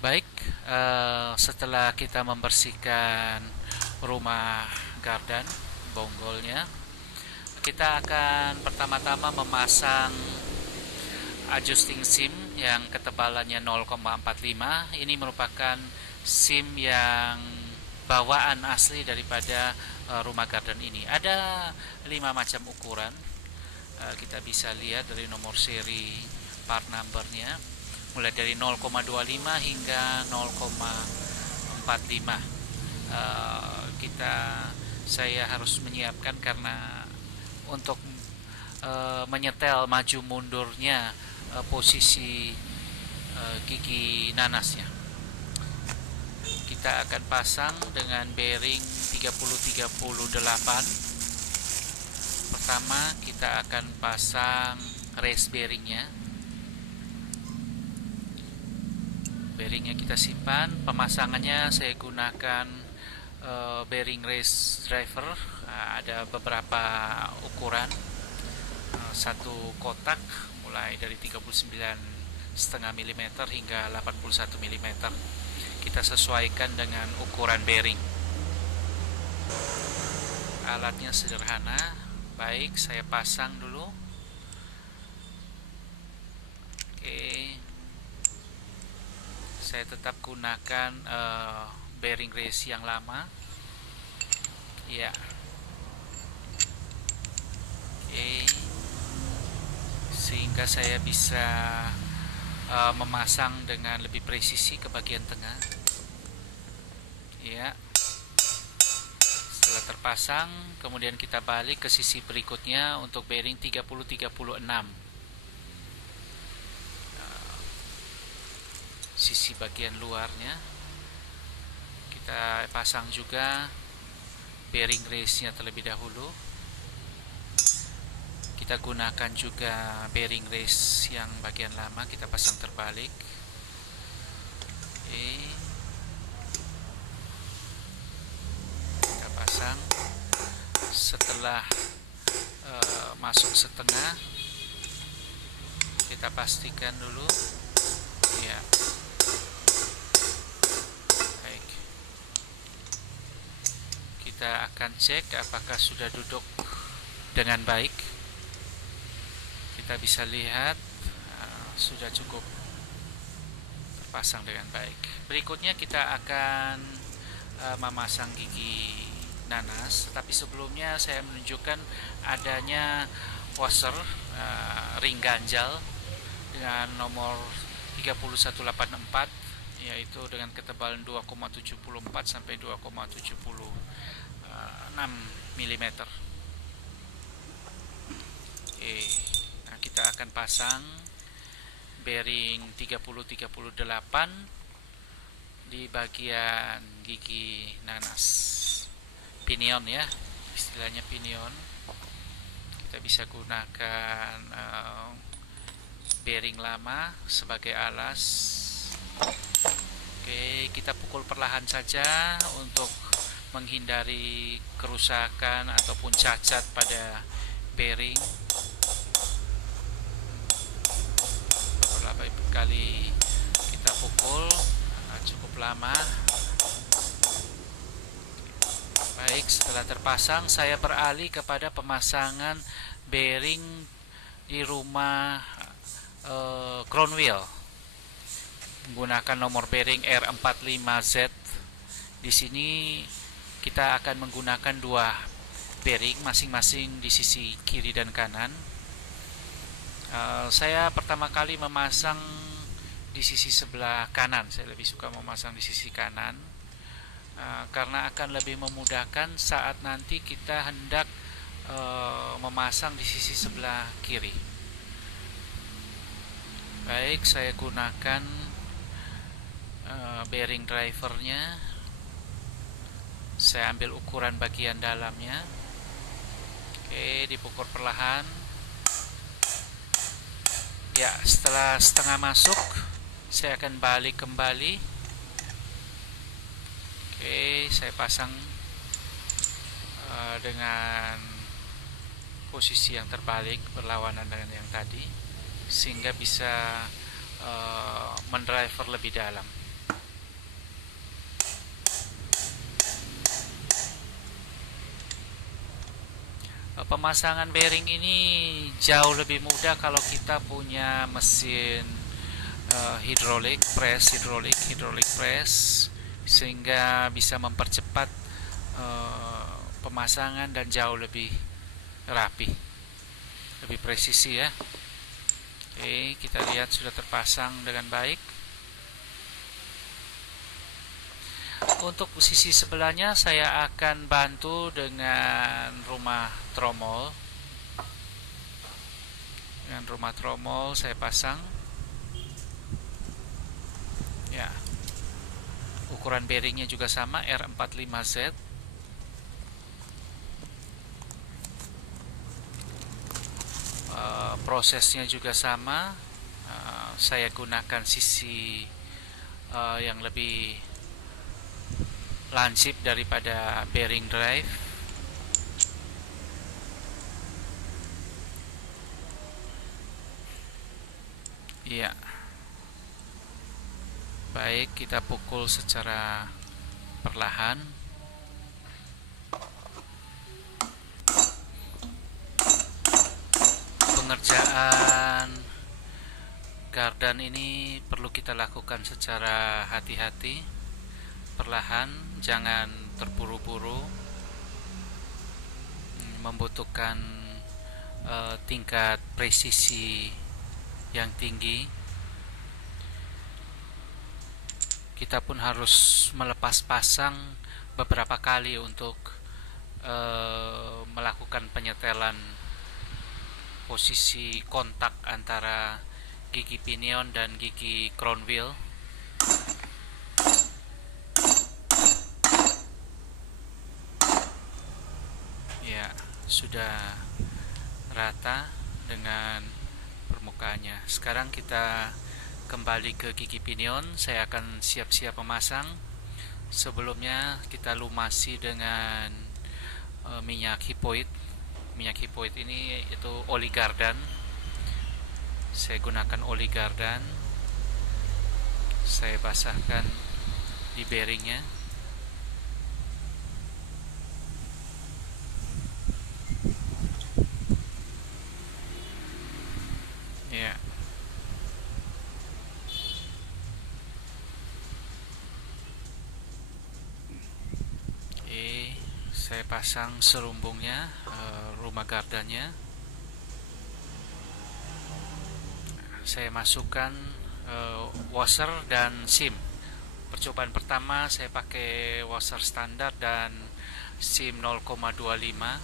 Baik, setelah kita membersihkan rumah garden, bonggolnya, kita akan pertama-tama memasang adjusting SIM yang ketebalannya 0,45. Ini merupakan SIM yang bawaan asli daripada rumah garden ini. Ada 5 macam ukuran. Kita bisa lihat dari nomor seri part numbernya, mulai dari 0,25 hingga 0,45. Saya harus menyiapkan karena untuk menyetel maju mundurnya posisi gigi nanasnya. Kita akan pasang dengan bearing 3038. Pertama kita akan pasang race bearingnya. Bearingnya kita simpan. Pemasangannya saya gunakan bearing race driver. Ada beberapa ukuran. Satu kotak mulai dari 39,5 mm hingga 81 mm. Kita sesuaikan dengan ukuran bearing. Alatnya sederhana. Baik, saya pasang dulu. Oke. Saya tetap gunakan bearing race yang lama. Ya. Oke. Sehingga saya bisa memasang dengan lebih presisi ke bagian tengah. Ya. Setelah terpasang, kemudian kita balik ke sisi berikutnya untuk bearing 3036. Sisi bagian luarnya kita pasang juga bearing race-nya terlebih dahulu. Kita gunakan juga bearing race yang bagian lama, kita pasang terbalik. Oke. Kita pasang. Setelah masuk setengah, kita pastikan dulu. Ya. Baik. Kita akan cek apakah sudah duduk dengan baik. Kita bisa lihat sudah cukup terpasang dengan baik. Berikutnya kita akan memasang gigi nanas, tetapi sebelumnya saya menunjukkan adanya washer ring ganjal dengan nomor 3184, yaitu dengan ketebalan 2,74 sampai 2,76 mm. Oke. Nah, kita akan pasang bearing 3038 di bagian gigi nanas, pinion ya, istilahnya pinion. Kita bisa gunakan bearing lama sebagai alas. Oke, kita pukul perlahan saja untuk menghindari kerusakan ataupun cacat pada bearing. Beberapa kali kita pukul, cukup lama. Baik, setelah terpasang saya beralih kepada pemasangan bearing di rumah crown wheel menggunakan nomor bearing R45Z. Di sini kita akan menggunakan dua bearing masing-masing di sisi kiri dan kanan. Saya pertama kali memasang di sisi sebelah kanan. Saya lebih suka memasang di sisi kanan karena akan lebih memudahkan saat nanti kita hendak memasang di sisi sebelah kiri. Baik, saya gunakan bearing drivernya. Saya ambil ukuran bagian dalamnya. Oke, dipukul perlahan. Ya, setelah setengah masuk, saya akan balik kembali. Oke, saya pasang dengan posisi yang terbalik, berlawanan dengan yang tadi, sehingga bisa mendriver lebih dalam. Pemasangan bearing ini jauh lebih mudah kalau kita punya mesin hydraulic press, sehingga bisa mempercepat pemasangan dan jauh lebih rapi, lebih presisi ya. Oke, kita lihat sudah terpasang dengan baik. Untuk sisi sebelahnya saya akan bantu dengan rumah tromol. Dengan rumah tromol saya pasang. Ya. Ukuran bearingnya juga sama, R45Z. Prosesnya juga sama. Saya gunakan sisi yang lebih lansip daripada bearing drive. Iya. Baik, kita pukul secara perlahan. Pengerjaan gardan ini perlu kita lakukan secara hati-hati, perlahan, jangan terburu-buru. Membutuhkan tingkat presisi yang tinggi. Kita pun harus melepas pasang beberapa kali untuk melakukan penyetelan posisi kontak antara gigi pinion dan gigi crown wheel. Ya, sudah rata dengan permukaannya. Sekarang kita kembali ke gigi pinion. Saya akan siap-siap memasang. Sebelumnya kita lumasi dengan minyak hipoid. Minyak hipoid ini itu oli gardan. Saya gunakan oli gardan. Saya basahkan di bearingnya. Ya. Saya pasang serumbungnya, rumah gardannya. Saya masukkan washer dan sim. Percobaan pertama saya pakai washer standar dan sim 0,25. Nah,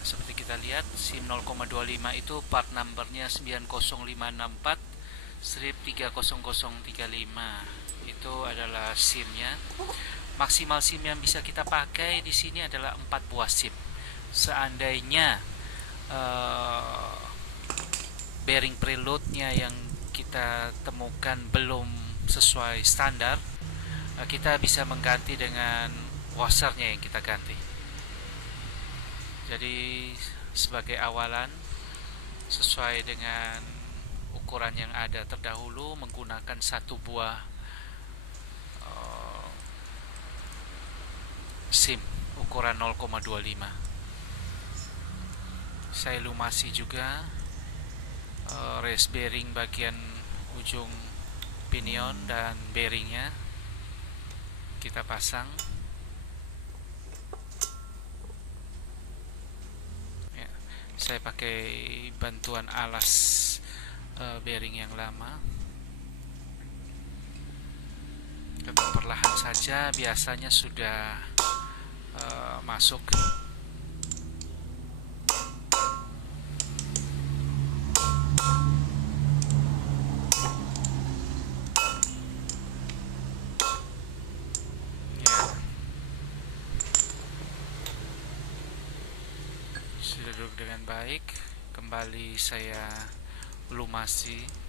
seperti kita lihat, sim 0,25 itu part numbernya 90564 strip 30035. Itu adalah simnya. Maksimal SIM yang bisa kita pakai di sini adalah 4 buah SIM. Seandainya bearing preloadnya yang kita temukan belum sesuai standar, kita bisa mengganti dengan washernya yang kita ganti. Jadi sebagai awalan, sesuai dengan ukuran yang ada terdahulu, menggunakan 1 buah SIM ukuran 0,25. Saya lumasi juga race bearing bagian ujung pinion dan bearingnya. Kita pasang. Ya, saya pakai bantuan alas bearing yang lama. Tetap perlahan saja, biasanya sudah masuk. Ya. Sudah duduk dengan baik. Kembali saya lumasi.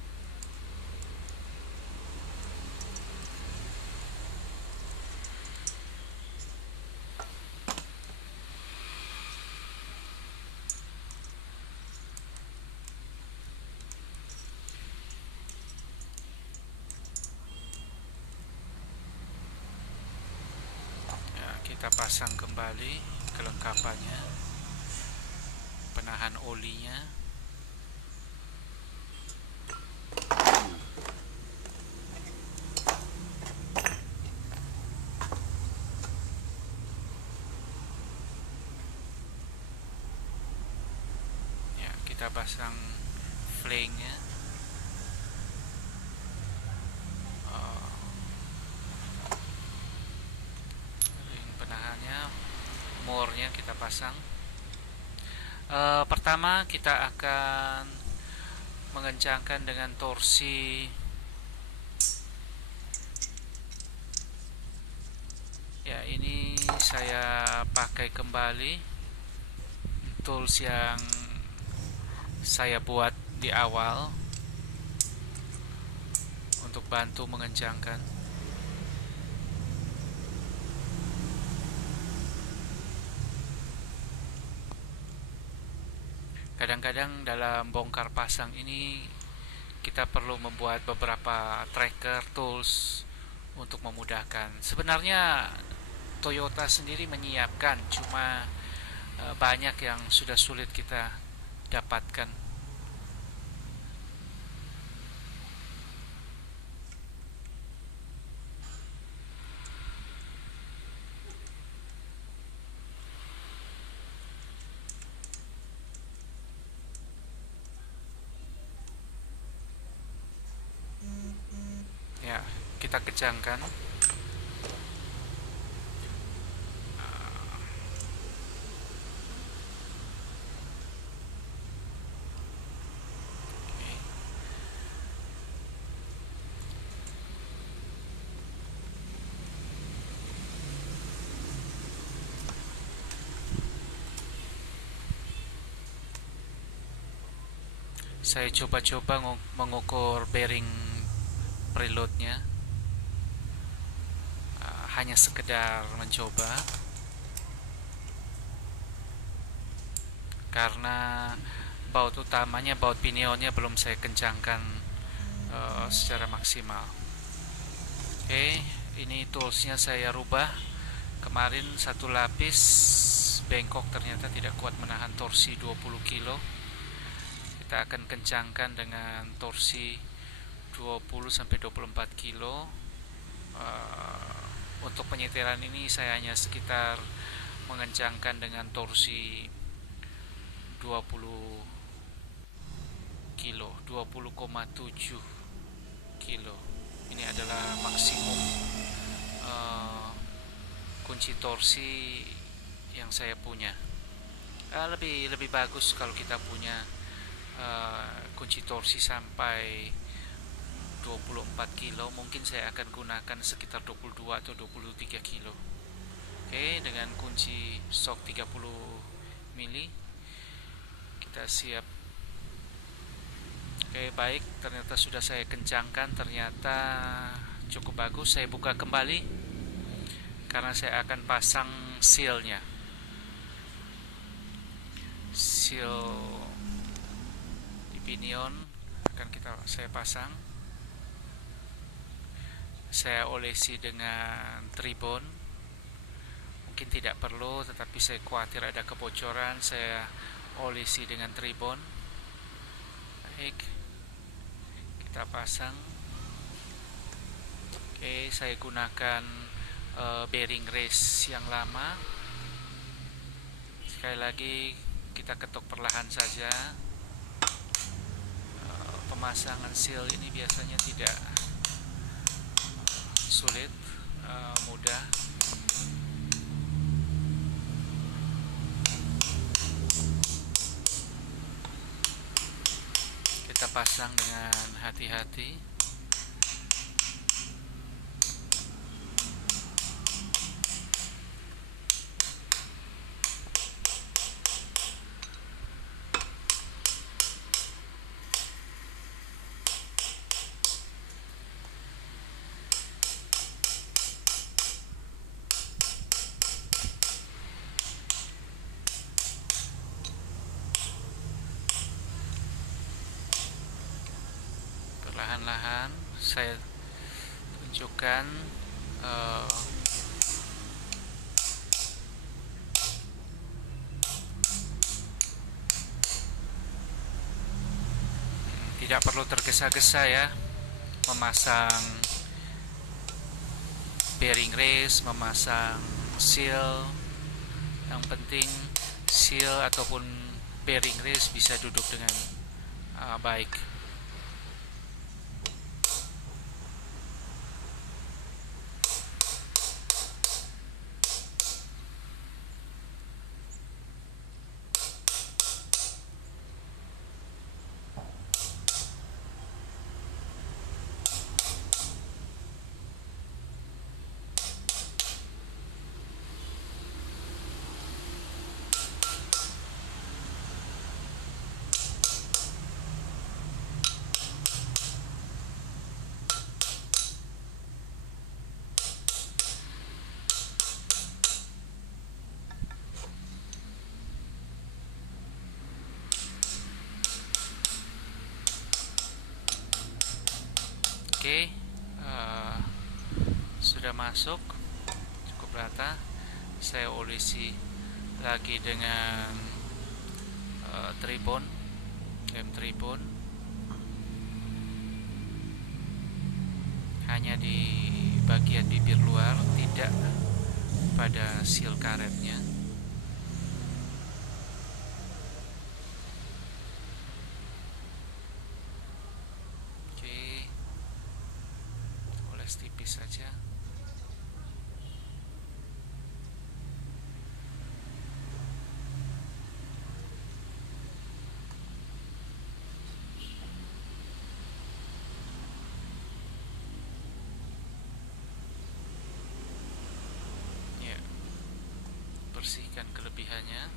Kita pasang kembali kelengkapannya. penahan olinya. Ya, kita pasang flange-nya. Ring penahannya, more-nya kita pasang. Pertama kita akan mengencangkan dengan torsi. Ya, ini saya pakai kembali tools yang saya buat di awal untuk bantu mengencangkan. Kadang-kadang dalam bongkar pasang ini kita perlu membuat beberapa tracker tools untuk memudahkan. Sebenarnya Toyota sendiri menyiapkan, cuma banyak yang sudah sulit kita dapatkan. Ya, kita kencangkan. Saya coba-coba mengukur bearing preloadnya, hanya sekedar mencoba, karena baut utamanya, baut pinionnya belum saya kencangkan secara maksimal. Oke, ini toolsnya saya rubah. Kemarin satu lapis bengkok, ternyata tidak kuat menahan torsi 20 kilo. Kita akan kencangkan dengan torsi 20-24 kilo. Untuk penyetiran ini saya hanya sekitar mengencangkan dengan torsi 20 kilo, 20,7 kilo. Ini adalah maksimum kunci torsi yang saya punya. Lebih bagus kalau kita punya kunci torsi sampai 24 kilo. Mungkin saya akan gunakan sekitar 22 atau 23 kilo. Oke, dengan kunci stok 30 mili kita siap. Oke, baik, ternyata sudah saya kencangkan, ternyata cukup bagus. Saya buka kembali karena saya akan pasang sealnya. Seal di pinion akan saya pasang. Saya olesi dengan tribon. Mungkin tidak perlu, tetapi saya khawatir ada kebocoran. Saya olesi dengan tribon. Baik, kita pasang. Oke, saya gunakan bearing race yang lama. Sekali lagi kita ketuk perlahan saja. Pemasangan seal ini biasanya tidak sulit, mudah. Kita pasang dengan hati-hati. Perlahan-lahan saya tunjukkan Tidak perlu tergesa-gesa ya memasang bearing race, memasang seal. Yang penting seal ataupun bearing race bisa duduk dengan baik. Oke, sudah masuk, cukup rata. Saya olesi lagi dengan tribon, lem tribon, hanya di bagian bibir luar, tidak pada seal karetnya. Tipis saja. Ya, bersihkan kelebihannya.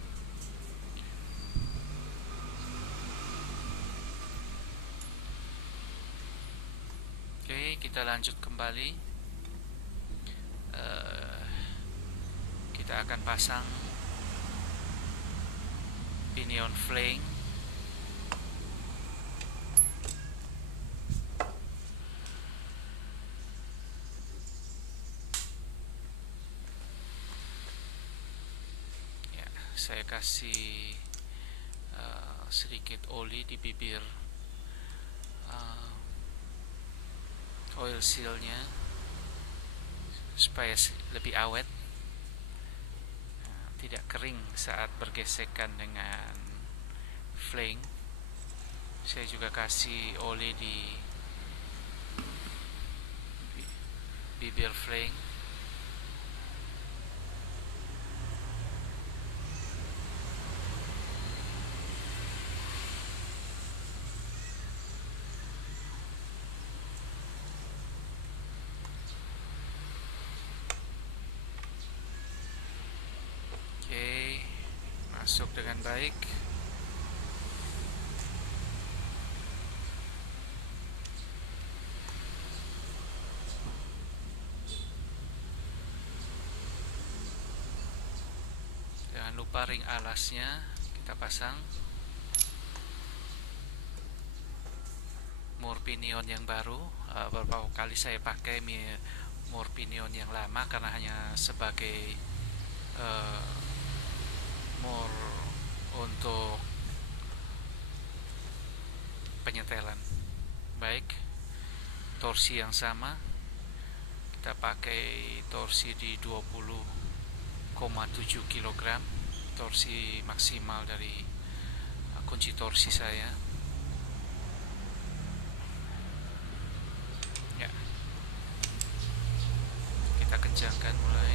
Oke, kita lanjut kembali. Kita akan pasang pinion flank. Ya, saya kasih sedikit oli di bibir oil sealnya supaya lebih awet, tidak kering saat bergesekan dengan flank. Saya juga kasih oli di bibir flank. Masuk dengan baik. Jangan lupa ring alasnya kita pasang. Mur pinion yang baru, beberapa kali saya pakai mur pinion yang lama karena hanya sebagai mur untuk penyetelan. Baik, torsi yang sama, kita pakai torsi di 20,7 kg, torsi maksimal dari kunci torsi saya. Ya, kita kencangkan mulai.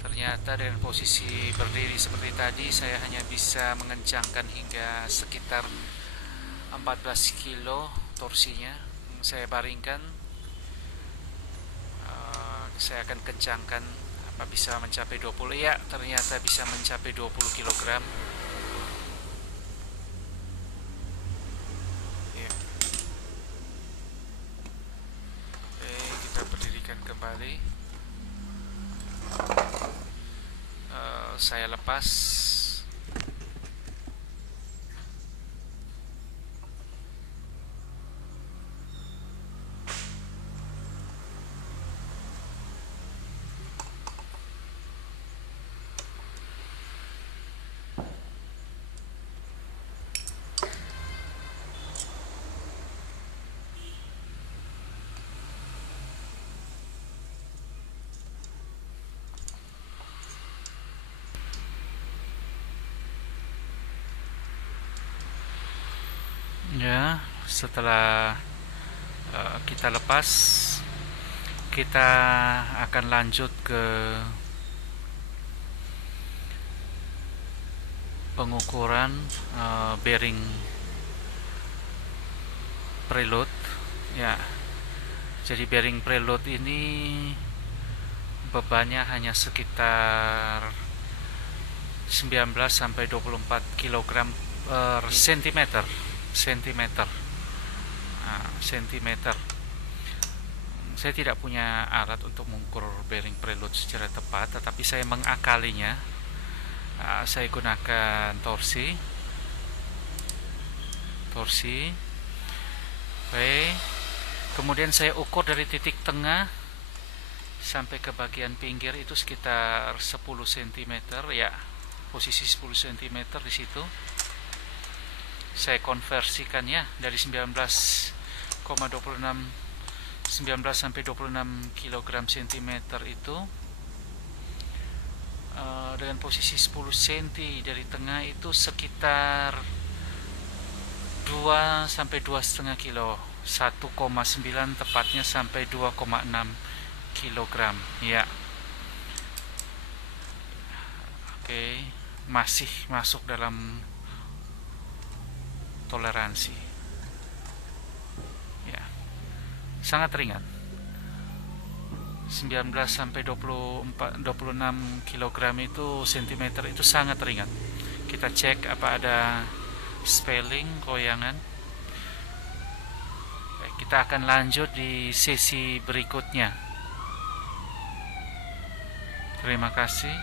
Ternyata dengan posisi berdiri seperti tadi saya hanya bisa mengencangkan hingga sekitar 14 kilo torsinya. Saya baringkan, saya akan kencangkan apa bisa mencapai 20. Ya, ternyata bisa mencapai 20 kg. Ya. Oke, kita berdirikan kembali. Saya lepas Ya, setelah kita lepas, kita akan lanjut ke pengukuran bearing preload. Ya, jadi bearing preload ini bebannya hanya sekitar 19 sampai 24 kg per sentimeter. Sentimeter. Saya tidak punya alat untuk mengukur bearing preload secara tepat, tetapi saya mengakalinya. Saya gunakan torsi. Baik. Kemudian saya ukur dari titik tengah sampai ke bagian pinggir itu sekitar 10 cm ya. Posisi 10 cm di situ. Saya konversikannya dari 19 sampai 26 kg cm itu dengan posisi 10 cm dari tengah itu sekitar 2 sampai 2,5 kilo, 1,9 tepatnya sampai 2,6 kg ya. Oke, masih masuk dalam toleransi ya, sangat ringan. 19 sampai 26 kg itu sentimeter itu sangat ringan. Kita cek apa ada spelling, goyangan. Baik, kita akan lanjut di sesi berikutnya. Terima kasih.